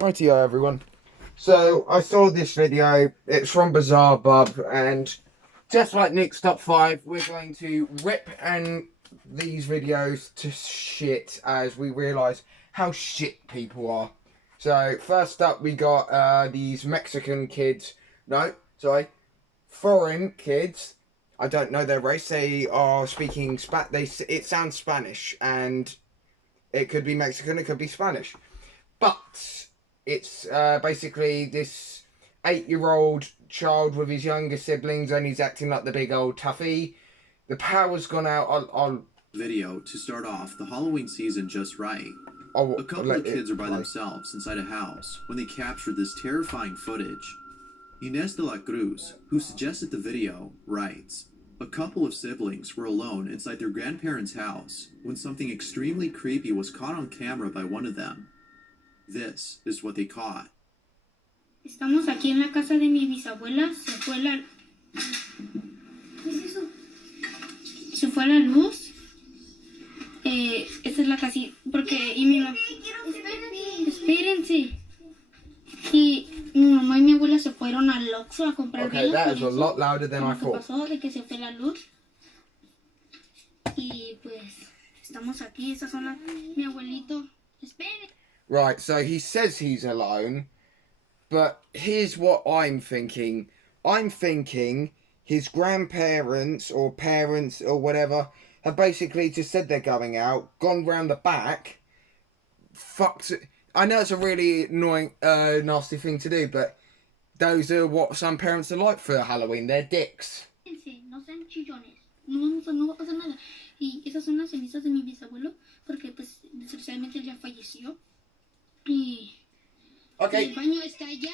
Rightio everyone. So I saw this video, it's from Bizarre Bub, and just like Nick's top 5, we're going to rip and these videos to shit as we realise how shit people are. So first up we got these Mexican kids, no, sorry, foreign kids. I don't know their race. They are speaking it sounds Spanish, and it could be Mexican, it could be Spanish. But it's basically this 8-year-old child with his younger siblings, and he's acting like the big old toughie. The power's gone out on video to start off the Halloween season just right. A couple of kids are by themselves inside a house when they captured this terrifying footage. Inés de la Cruz, who suggested the video, writes, "A couple of siblings were alone inside their grandparents' house when something extremely creepy was caught on camera by one of them. This is what they caught." Estamos aquí en la casa de mi bisabuela. Se fue la... ¿Qué es eso? Se fue la luz. Esta es la casita. Porque... Y mi mamá... Espérense. Y mi mamá y mi abuela se fueron al Oxxo a comprar Okay, that is a lot louder than I thought. Pasó de que se fue la luz. Y pues... Estamos aquí. Estas son las... Mi abuelito... Esperen. Right, so he says he's alone, but here's what I'm thinking. I'm thinking his grandparents or parents or whatever have basically just said they're going out, gone round the back, fucked. I know it's a really annoying, nasty thing to do, but those are what some parents are like for Halloween. They're dicks. No sean chillones. No va a pasar nada. Y esas son las cenizas de mi bisabuelo, porque pues desgraciadamente él ya falleció. Okay. El baño está allá.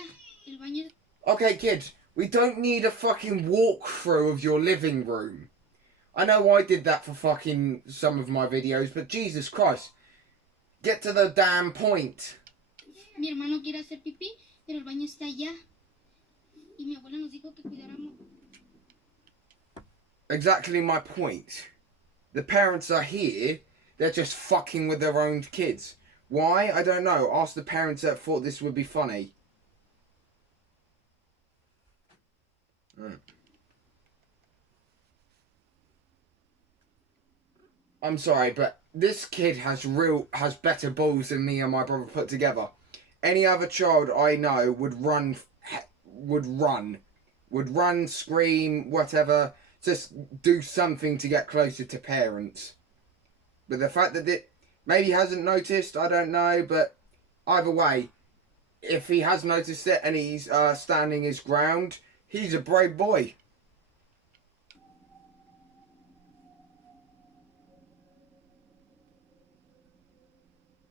El baño... Okay, kids, we don't need a fucking walkthrough of your living room. I know I did that for fucking some of my videos, but Jesus Christ. Get to the damn point. Mi hermano quiere hacer pipí, pero el baño está allá. Y mi abuela nos dijo que cuidáramos. Exactly my point. The parents are here, they're just fucking with their own kids. Why? I don't know. Ask the parents that thought this would be funny. I'm sorry, but this kid has better balls than me and my brother put together. Any other child I know would run, scream, whatever. Just do something to get closer to parents. But the fact that maybe he hasn't noticed, I don't know, but either way, if he has noticed it and he's standing his ground, he's a brave boy.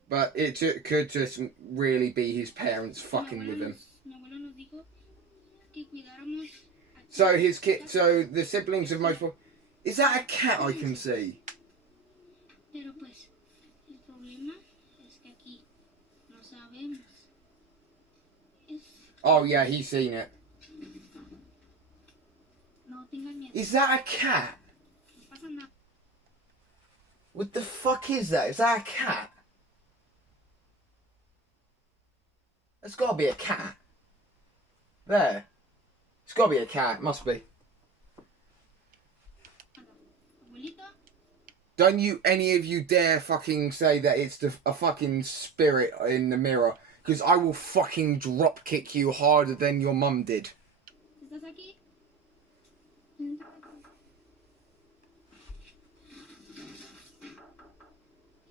But it could just really be his parents fucking with him. So so the siblings of most... Is that a cat I can see? Oh yeah, he's seen it. Is that a cat? What the fuck is that? Is that a cat? It's gotta be a cat. There. It's gotta be a cat, must be. Don't you, any of you dare fucking say that it's a fucking spirit in the mirror. Because I will fucking drop kick you harder than your mum did.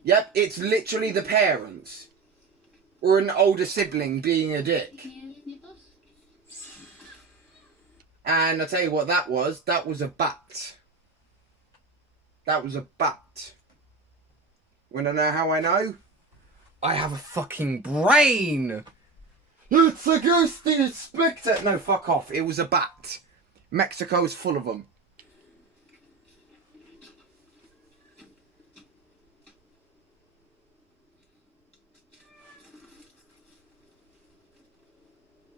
Yep, it's literally the parents. Or an older sibling being a dick. And I'll tell you what that was a bat. That was a bat. Wanna know how I know? I have a fucking brain! It's a ghosty inspector! No, fuck off. It was a bat. Mexico's full of them.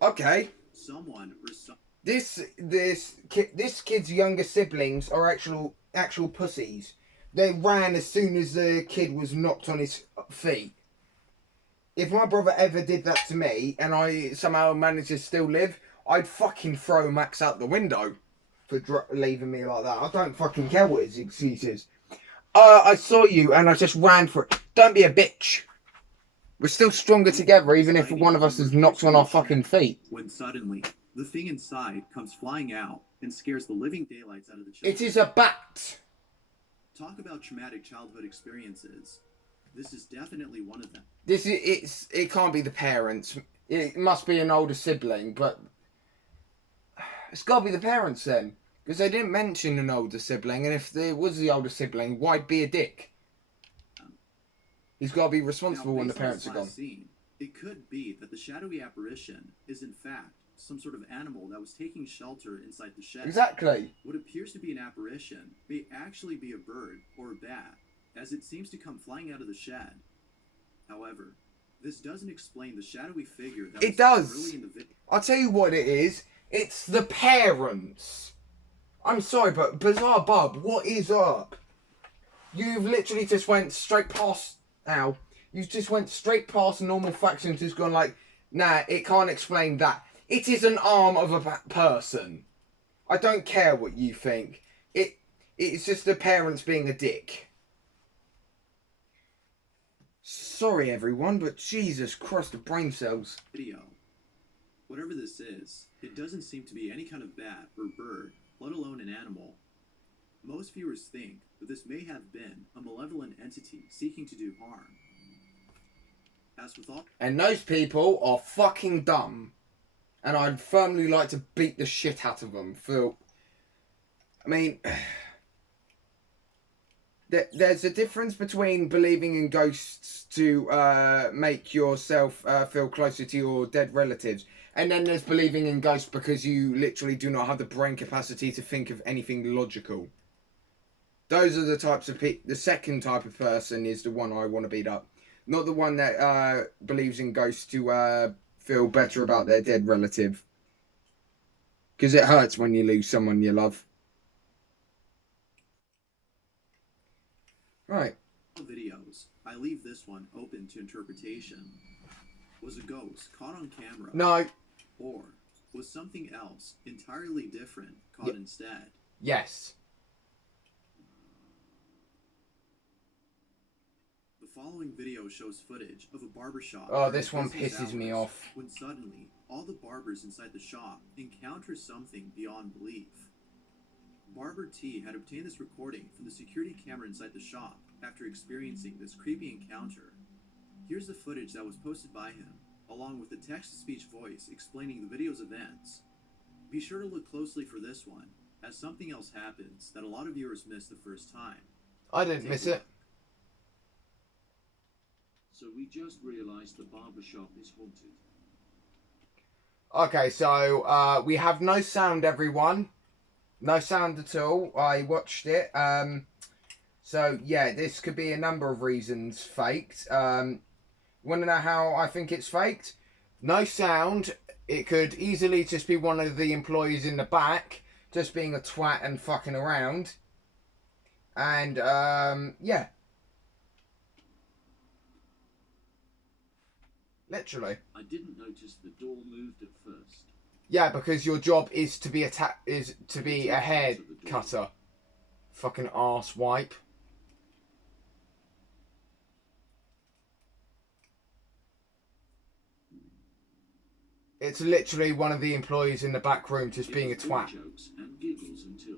Okay. This kid's younger siblings are actual pussies. They ran as soon as the kid was knocked on his feet. if my brother ever did that to me and I somehow managed to still live, I'd fucking throw Max out the window for leaving me like that. I don't fucking care what his excuse is. I saw you and I just ran for it. Don't be a bitch. We're still stronger together, even if one of us is knocked on our fucking feet. When suddenly, the thing inside comes flying out and scares the living daylights out of the children. It is a bat. Talk about traumatic childhood experiences. This is definitely one of them. It can't be the parents. It must be an older sibling, but it's got to be the parents then. Because they didn't mention an older sibling, and if there was the older sibling, why'd be a dick? He's got to be responsible when the parents are gone. It could be that the shadowy apparition is in fact some sort of animal that was taking shelter inside the shed. Exactly. What appears to be an apparition may actually be a bird or a bat, as it seems to come flying out of the shed. However, this doesn't explain the shadowy figure that it does. Early in the video. I'll tell you what it is. It's the parents. I'm sorry, but Bizarre Bub, what is up? You've literally just went straight past... Ow. You just went straight past normal facts and just gone like, nah, it can't explain that. It is an arm of a person. I don't care what you think. It's just the parents being a dick. Sorry everyone, but Jesus Christ, the brain cells. Video. Whatever this is, it doesn't seem to be any kind of bat or bird, let alone an animal. Most viewers think that this may have been a malevolent entity seeking to do harm. As with all... And those people are fucking dumb. And I'd firmly like to beat the shit out of them for... I mean... There's a difference between believing in ghosts to make yourself feel closer to your dead relatives. And then there's believing in ghosts because you literally do not have the brain capacity to think of anything logical. Those are the types of the second type of person is the one I want to beat up. Not the one that believes in ghosts to feel better about their dead relative. Because it hurts when you lose someone you love. Right. Videos. I leave this one open to interpretation. Was a ghost caught on camera? No. Or was something else entirely different caught instead? Yes. The following video shows footage of a barbershop. Oh, this one pisses me off. When suddenly, all the barbers inside the shop encounter something beyond belief. Barber T had obtained this recording from the security camera inside the shop after experiencing this creepy encounter. Here's the footage that was posted by him, along with the text-to-speech voice explaining the video's events. Be sure to look closely for this one, as something else happens that a lot of viewers missed the first time. I didn't miss it. So we just realised the barbershop is haunted. Okay, so we have no sound, everyone. No sound at all. I watched it. So yeah, this could be a number of reasons faked. Want to know how I think it's faked? No sound. It could easily just be one of the employees in the back just being a twat and fucking around. And yeah. Literally. I didn't notice the door moved at first. Yeah, because your job is to be a hair cutter. Fucking arse wipe. It's literally one of the employees in the back room just being a twat. Jokes and giggles until...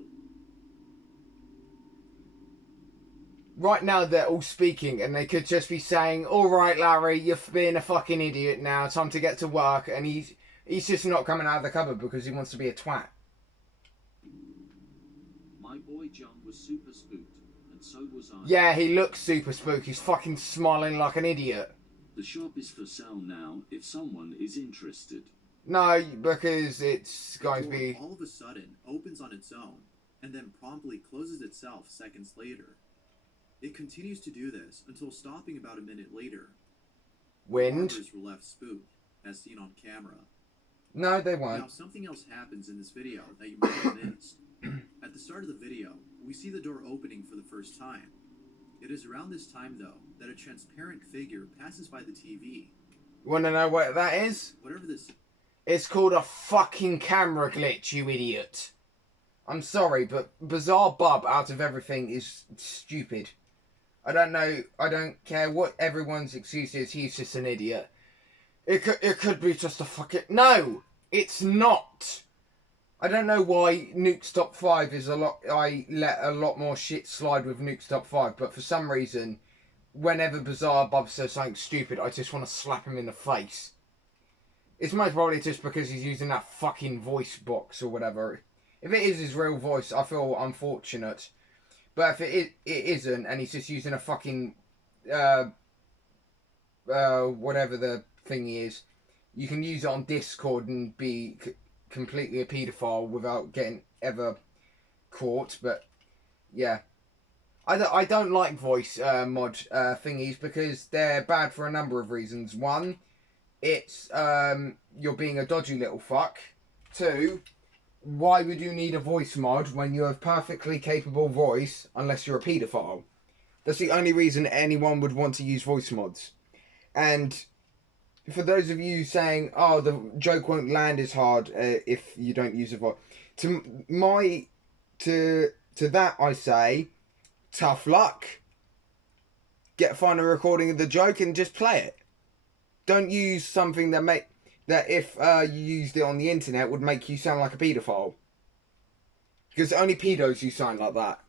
Right now they're all speaking and they could just be saying, "Alright Larry, you're being a fucking idiot now, time to get to work," and he's just not coming out of the cupboard because he wants to be a twat. My boy John was super spooked, and so was I. Yeah, he looks super spooked. He's fucking smiling like an idiot. The shop is for sale now if someone is interested. No, because it's going to be... all of a sudden opens on its own and then promptly closes itself seconds later. It continues to do this until stopping about a minute later. Wind. Barbers were left spooked, as seen on camera. No, they weren't. Now, something else happens in this video that you might have missed. At the start of the video, we see the door opening for the first time. It is around this time, though, that a transparent figure passes by the TV. Want to know what that is? Whatever this. It's called a fucking camera glitch, you idiot. I'm sorry, but Bizarre Bub out of everything is stupid. I don't know. I don't care what everyone's excuse is. He's just an idiot. It could be just a fucking... No! It's not! I don't know why Nuke's Top 5 is a lot... I let a lot more shit slide with Nuke's Top 5, but for some reason, whenever Bizarre Bub says something stupid, I just want to slap him in the face. It's most probably just because he's using that fucking voice box or whatever. If it is his real voice, I feel unfortunate. But if it isn't, and he's just using a fucking... whatever the thing is, you can use it on Discord and be completely a paedophile without getting ever caught. But yeah, I don't like voice mod thingies because they're bad for a number of reasons. One, it's you're being a dodgy little fuck. Two, why would you need a voice mod when you have perfectly capable voice unless you're a paedophile? That's the only reason anyone would want to use voice mods. And for those of you saying, oh, the joke won't land as hard if you don't use a voice. To that I say, tough luck. Find a recording of the joke and just play it. Don't use something that if you used it on the internet would make you sound like a paedophile. Because only pedos you sound like that.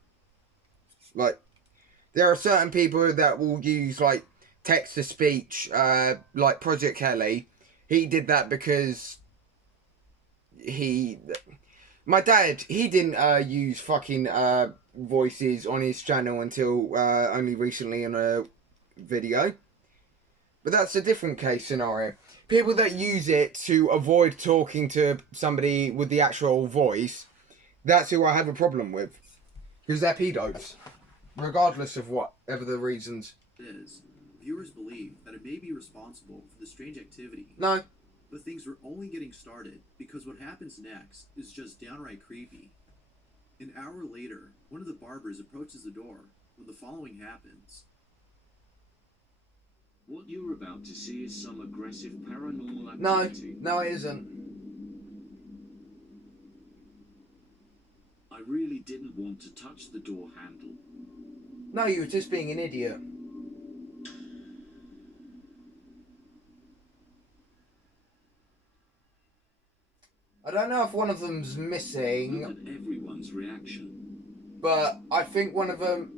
Like, there are certain people that will use like text-to-speech, like Project Kelly. He did that because my dad, he didn't use fucking voices on his channel until only recently in a video. But that's a different case scenario. People that use it to avoid talking to somebody with the actual voice, that's who I have a problem with. Because they're pedos. Regardless of whatever the reasons. Viewers believe that it may be responsible for the strange activity. No. But things were only getting started because what happens next is just downright creepy. An hour later, one of the barbers approaches the door when the following happens. What you're about to see is some aggressive paranormal activity. No, it isn't. I really didn't want to touch the door handle. No, you were just being an idiot. I don't know if one of them's missing. Look at everyone's reaction. But I think one of them...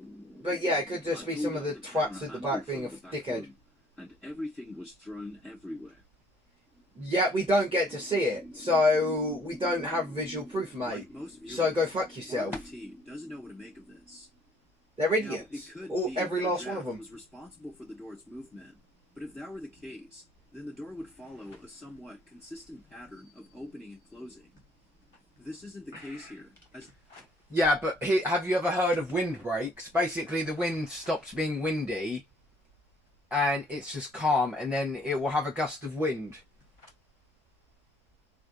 But yeah, it could just be some of the twats at the back being a dickhead. And everything was thrown everywhere. Yeah, we don't get to see it, so we don't have visual proof, mate. So go fuck yourself. Doesn't know what to make of this. They're idiots. Every last one of them was responsible for the door's movement. But if that were the case, then the door would follow a somewhat consistent pattern of opening and closing. This isn't the case here. Yeah, but have you ever heard of windbreaks? Basically, the wind stops being windy, and it's just calm, and then it will have a gust of wind.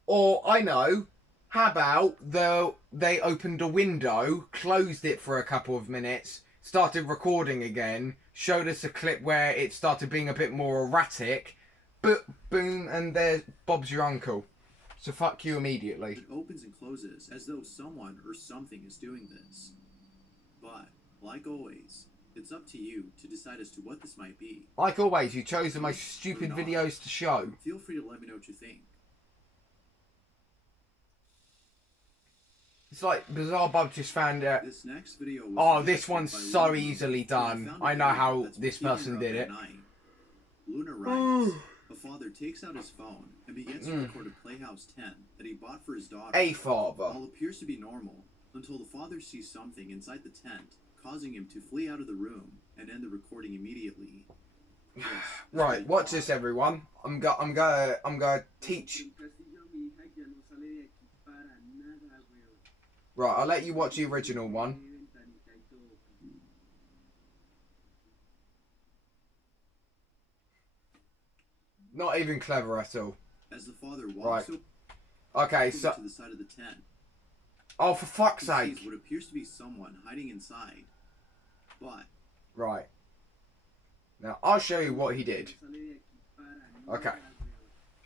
Or, I know, how about they opened a window, closed it for a couple of minutes, started recording again, showed us a clip where it started being a bit more erratic, but boom, and there Bob's your uncle. So fuck you immediately. It opens and closes as though someone or something is doing this. But, like always, it's up to you to decide as to what this might be. Like always, you chose the most stupid videos to show. Feel free to let me know what you think. It's like Bizarre Bob just found out. This next video was oh, this one's so easily done. I know how this person did it. Luna writes, a father takes out his phone and begins to record a Playhouse 10 that he bought for his daughter. A father. All appears to be normal until the father sees something inside the tent, causing him to flee out of the room and end the recording immediately. Right, watch this, everyone. I'm gonna teach. Right, I'll let you watch the original one. Not even clever at all. As the father walks okay, so to the side of the tent. Oh, for fuck's sake! Sees what appears to be someone hiding inside. But right. Now I'll show you what he did. Okay.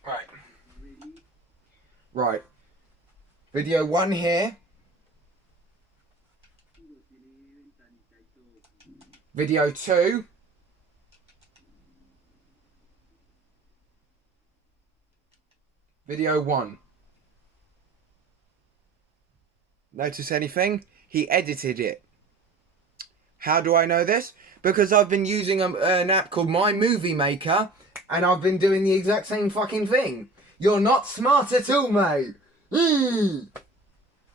Right. Right. Video 1 here. Video 2. Video 1. Notice anything? He edited it. How do I know this? Because I've been using an app called My Movie Maker, and I've been doing the exact same fucking thing. You're not smart at all, mate.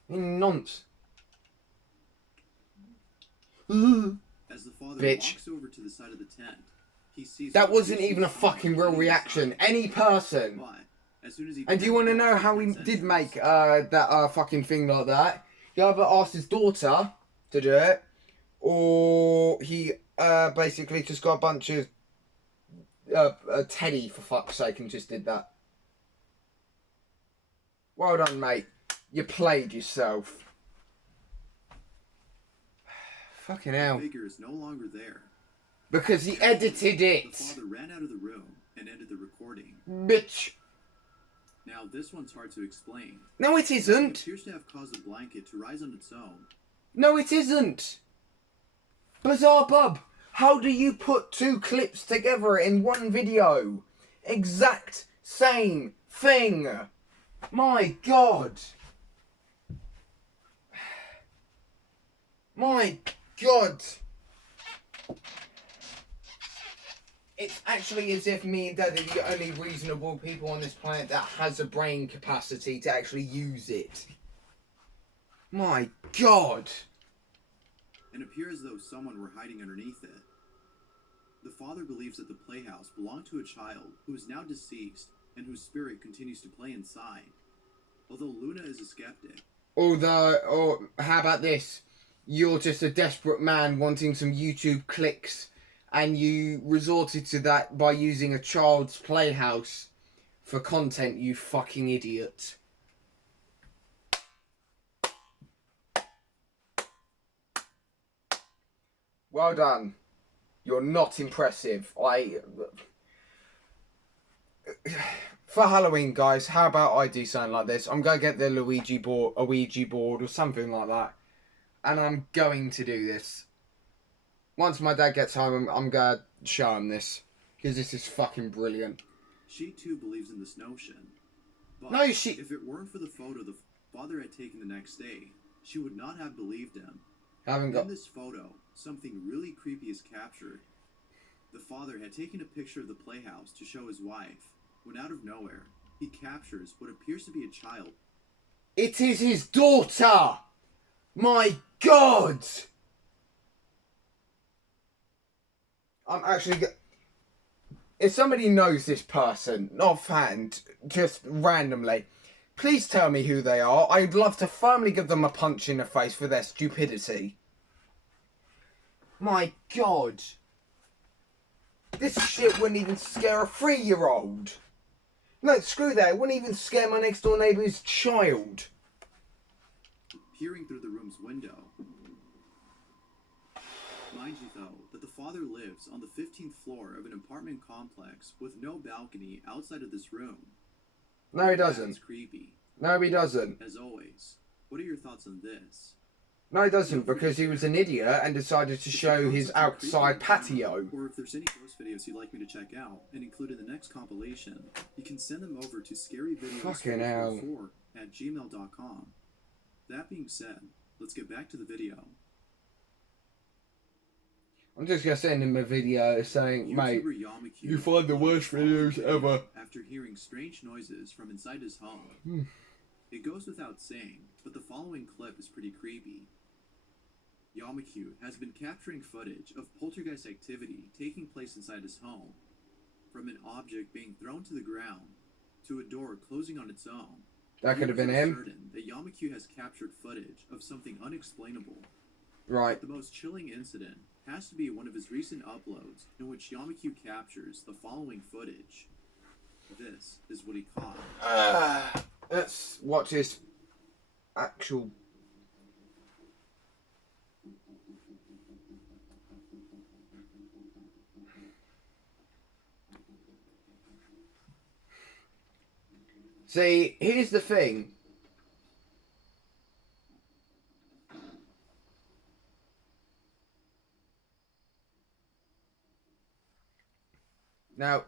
Nonsense. As the father Bitch. walks over to the side of the tent, he sees That wasn't even a fucking real reaction. Any person. But as soon as he And do you want to know how he did make that fucking thing like that? He either asked his daughter to do it, or he basically just got a bunch of Teddy, for fuck's sake, and just did that. Well done, mate. You played yourself. Fucking hell. The figure is no longer there. Because he edited it. The father ran out of the room and ended the recording. Bitch. Now, this one's hard to explain. No, it isn't. It appears to have caused the blanket to rise on its own. No, it isn't. Bizarre Bub, how do you put two clips together in one video? Exact same thing. My God. My God. It's actually as if me and Dad are the only reasonable people on this planet that has a brain capacity to actually use it. My God. And appear as though someone were hiding underneath it. The father believes that the playhouse belonged to a child who is now deceased and whose spirit continues to play inside. Although Luna is a skeptic. Or how about this? You're just a desperate man wanting some YouTube clicks, and you resorted to that by using a child's playhouse for content, you fucking idiot. Well done. You're not impressive. For Halloween, guys, how about I do something like this? I'm going to get the a Ouija board or something like that. And I'm going to do this. Once my dad gets home, I'm going to show him this. Because this is fucking brilliant. She too believes in this notion. But no, if it weren't for the photo the father had taken the next day, she would not have believed him. In this photo, something really creepy is captured. The father had taken a picture of the playhouse to show his wife, when out of nowhere, he captures what appears to be a child. It is his daughter! My God! I'm actually... If somebody knows this person, not offhand, just randomly, please tell me who they are. I'd love to firmly give them a punch in the face for their stupidity. My God. This shit wouldn't even scare a 3-year-old. No, screw that. It wouldn't even scare my next door neighbour's child. Peering through the room's window. Mind you, though, that the father lives on the 15th floor of an apartment complex with no balcony outside of this room. No, he doesn't. That's creepy. No, he doesn't. As always, what are your thoughts on this? No, he doesn't, because he was an idiot and decided to show his outside patio. Or if there's any ghost videos you'd like me to check out and include in the next compilation, you can send them over to scaryvideos444@gmail.com. That being said, let's get back to the video. I'm just going to send him a video saying, mate, you find the worst videos ever. After hearing strange noises from inside his home. It goes without saying, but the following clip is pretty creepy. Yamaku has been capturing footage of poltergeist activity taking place inside his home. From an object being thrown to the ground, to a door closing on its own. That could have been him. Certain that Yamaku has captured footage of something unexplainable. Right. The most chilling incident has to be one of his recent uploads in which Yamaku captures the following footage. This is what he caught. Let's watch his actual... See, here's the thing. Now,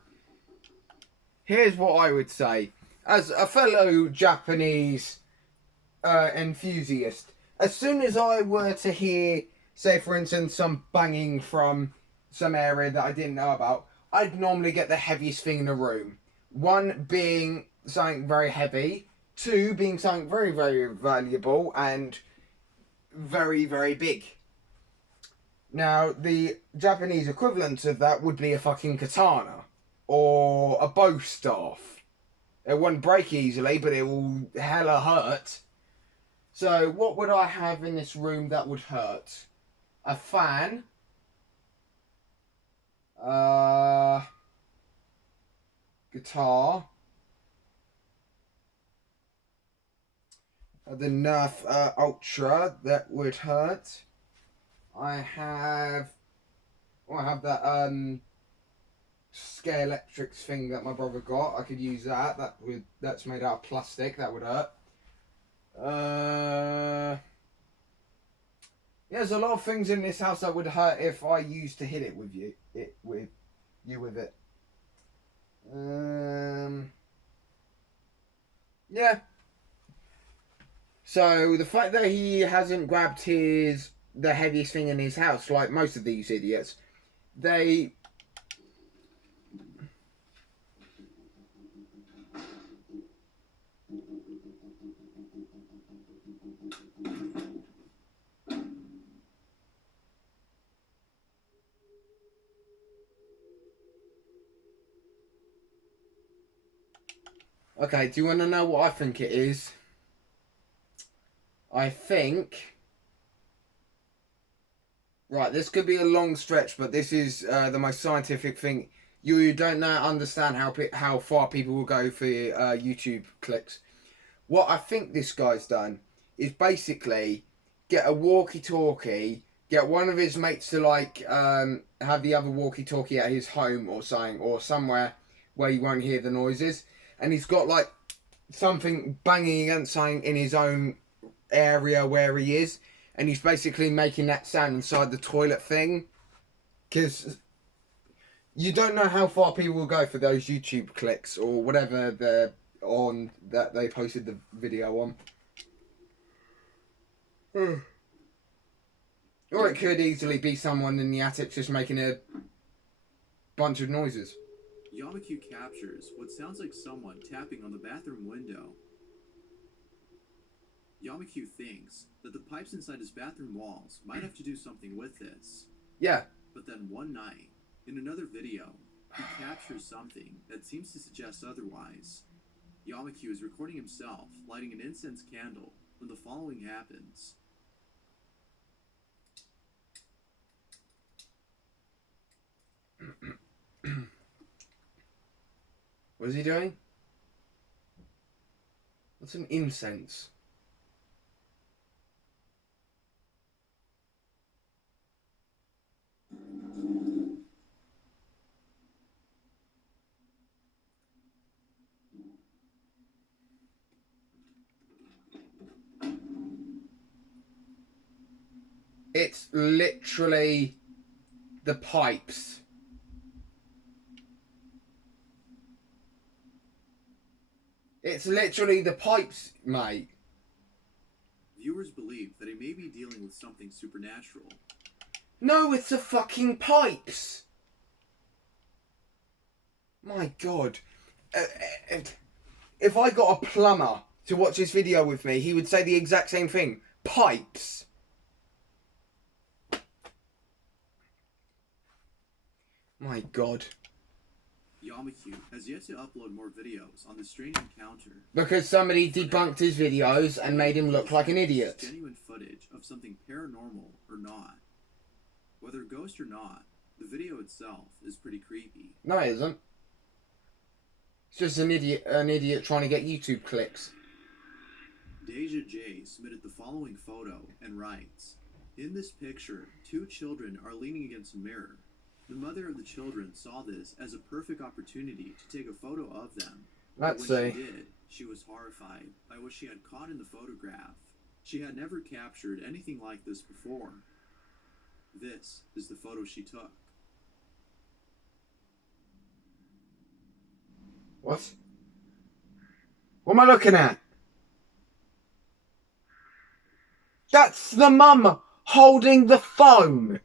here's what I would say. As a fellow Japanese enthusiast, as soon as I were to hear, say for instance, some banging from some area that I didn't know about, I'd normally get the heaviest thing in the room. One being something very heavy, two being something very, very valuable, and very, very big. Now, the Japanese equivalent of that would be a fucking katana or a bow staff. It won't break easily, but it will hella hurt. So, what would I have in this room that would hurt? A fan. Guitar. The Nerf Ultra, that would hurt. I have that Scare Electrics thing that my brother got. I could use that. That's made out of plastic. That would hurt. Yeah, there's a lot of things in this house that would hurt if I used to hit it with you. Yeah. So the fact that he hasn't grabbed the heaviest thing in his house, like most of these idiots, they... Okay, do you want to know what I think it is? I think... Right, this could be a long stretch, but this is the most scientific thing. You don't understand how far people will go for YouTube clicks. What I think this guy's done is basically get a walkie-talkie, get one of his mates to have the other walkie-talkie at his home or something, or somewhere where you won't hear the noises, and he's got like something banging against something in his own area where he is, and he's basically making that sound inside the toilet thing, because you don't know how far people will go for those YouTube clicks or whatever they're on that they posted the video on. Or it could easily be someone in the attic just making a bunch of noises. Yamaku captures what sounds like someone tapping on the bathroom window. Yamaku thinks that the pipes inside his bathroom walls might have to do something with this. Yeah. But then one night, in another video, he captures something that seems to suggest otherwise. Yamaku is recording himself lighting an incense candle when the following happens. What is he doing? What's an incense? It's literally the pipes. It's literally the pipes, mate. Viewers believe that he may be dealing with something supernatural. No, it's the fucking pipes. My God. If I got a plumber to watch this video with me, he would say the exact same thing. Pipes. My God. Yamaku has yet to upload more videos on this strange encounter. Because somebody debunked his videos and made him look like an idiot. Genuine footage of something paranormal or not. Whether ghost or not, the video itself is pretty creepy. No, it isn't. It's just an idiot trying to get YouTube clicks. Deja J submitted the following photo and writes, "In this picture, two children are leaning against a mirror. The mother of the children saw this as a perfect opportunity to take a photo of them. Let's When see. she did, She was horrified by what she had caught in the photograph. She had never captured anything like this before. This is the photo she took. What? What am I looking at? That's the mum holding the phone.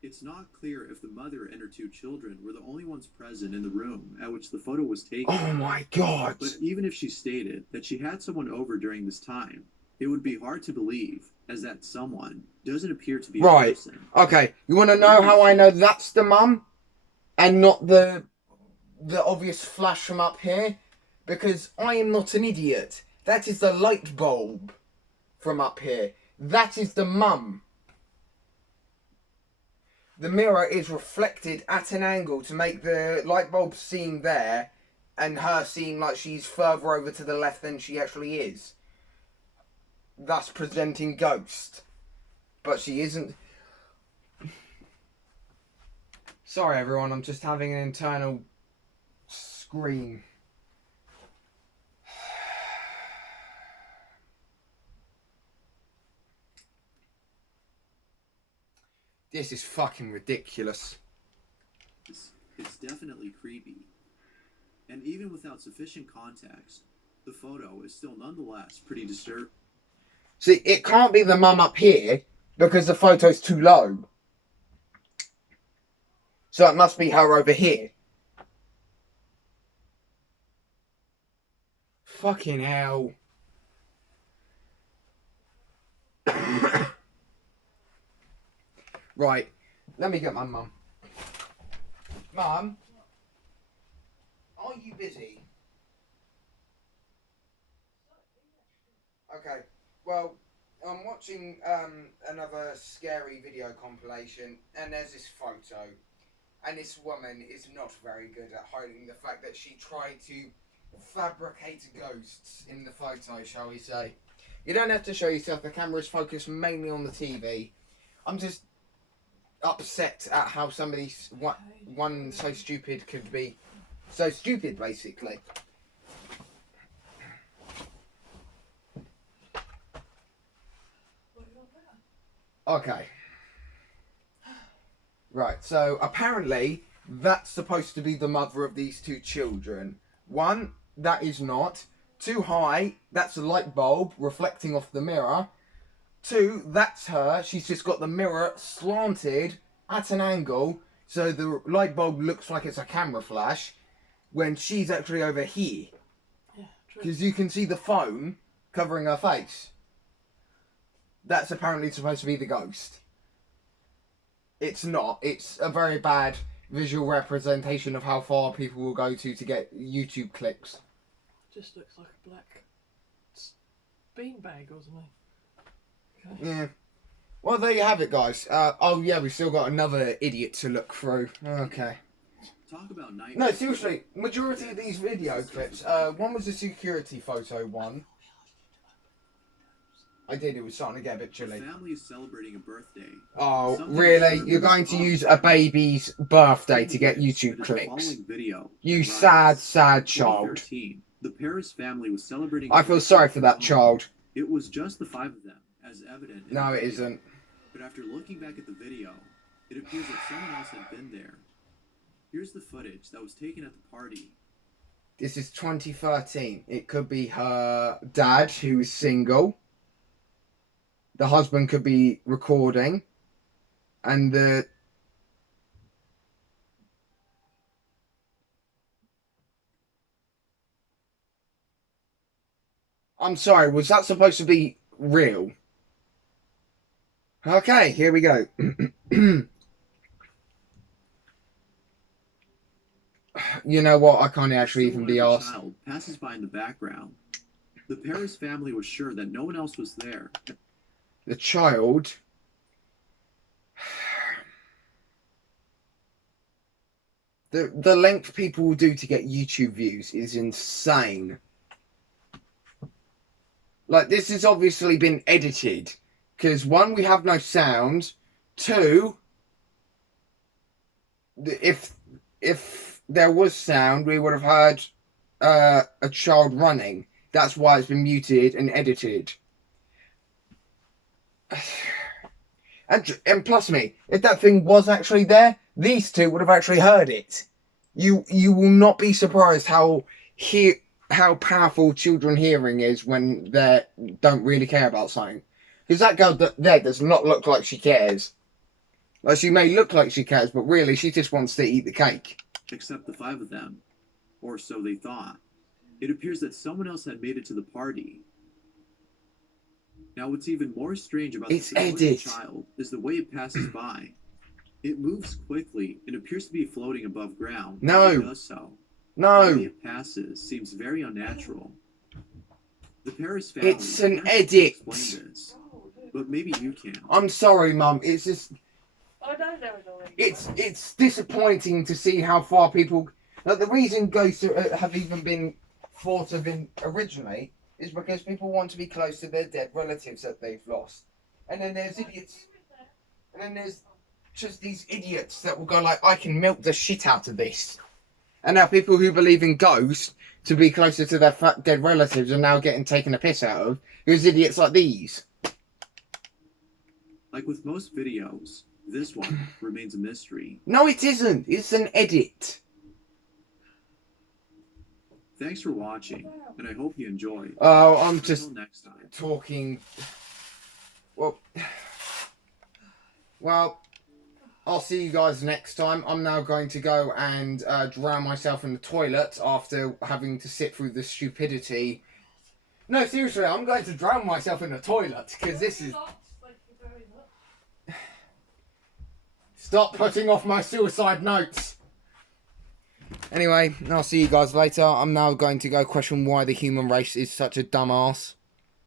It's not clear if the mother and her two children were the only ones present in the room at which the photo was taken. Oh my God. But even if she stated that she had someone over during this time, it would be hard to believe, as that someone doesn't appear to be a person. Okay, you want to know how I know that's the mum and not the obvious flash from up here? Because I am not an idiot. That is the light bulb from up here. That is the mum. The mirror is reflected at an angle to make the light bulb seem there and her seem like she's further over to the left than she actually is. Thus presenting ghost. But she isn't. Sorry everyone, I'm just having an internal scream. This is fucking ridiculous. It's definitely creepy. And even without sufficient context, the photo is still nonetheless pretty disturbing. See, it can't be the mum up here because the photo's too low. So it must be her over here. Fucking hell. Right, let me get my mum. Mum? Are you busy? Okay, well, I'm watching another scary video compilation, and there's this photo. And this woman is not very good at hiding the fact that she tried to fabricate ghosts in the photo, shall we say. You don't have to show yourself, the camera is focused mainly on the TV. I'm just upset at how somebody's one so stupid could be so stupid, basically. Okay. Right, so apparently that's supposed to be the mother of these two children. One, that is not. Too high, that's a light bulb reflecting off the mirror. Two, that's her. She's just got the mirror slanted at an angle so the light bulb looks like it's a camera flash when she's actually over here. Yeah, true. Because you can see the phone covering her face. That's apparently supposed to be the ghost. It's not. It's a very bad visual representation of how far people will go to get YouTube clicks. Just looks like a black beanbag or something. Okay. Yeah. Well, there you have it, guys. Oh, yeah, we've still got another idiot to look through. Okay. Talk about no, seriously, majority of these video clips, one was a security photo one. I did, it was starting to get a bit chilly. The family is celebrating a birthday. Oh, really? You're going to use a baby's birthday to get YouTube clicks? You sad, sad child. The Paris family was celebrating. I feel sorry for that child. It was just the 5 of them, as evident. No, it isn't. But after looking back at the video, it appears that someone else had been there. Here's the footage that was taken at the party. This is 2013. It could be her dad, who is single. The husband could be recording. And the... I'm sorry, was that supposed to be real? Okay, here we go. You know what? I can't actually even be asked. Child passes by in the background. The Paris family was sure that no one else was there. The child... The length people will do to get YouTube views is insane. Like, this has obviously been edited. Because, one, we have no sound. Two, if there was sound, we would have heard a child running. That's why it's been muted and edited. And plus me, if that thing was actually there, these two would have actually heard it. You will not be surprised how powerful children hearing is when they don't really care about something. Because that girl there does not look like she cares. Like, she may look like she cares, but really she just wants to eat the cake. Except the 5 of them. Or so they thought. It appears that someone else had made it to the party. Now, what's even more strange about this child is the way it passes by. It moves quickly and appears to be floating above ground. No. It does so. No. The way it passes seems very unnatural. The Paris family... It's an edit. Explain this, but maybe you can. I'm sorry, Mum. It's just... I don't know. It's disappointing to see how far people... Like, the reason ghosts have even been thought of originally is because people want to be close to their dead relatives that they've lost. And then there's idiots. And then there's just these idiots that will go like, I can milk the shit out of this. And now people who believe in ghosts to be closer to their dead relatives are now getting taken a piss out of. There's idiots like these. Like with most videos, this one remains a mystery. No, it isn't. It's an edit. Thanks for watching, and I hope you enjoyed. Oh, I'm just next time. Talking. Well, I'll see you guys next time. I'm now going to go and drown myself in the toilet after having to sit through the stupidity. No, seriously, I'm going to drown myself in the toilet because this is... Stop putting off my suicide notes. Anyway, I'll see you guys later. I'm now going to go question why the human race is such a dumbass.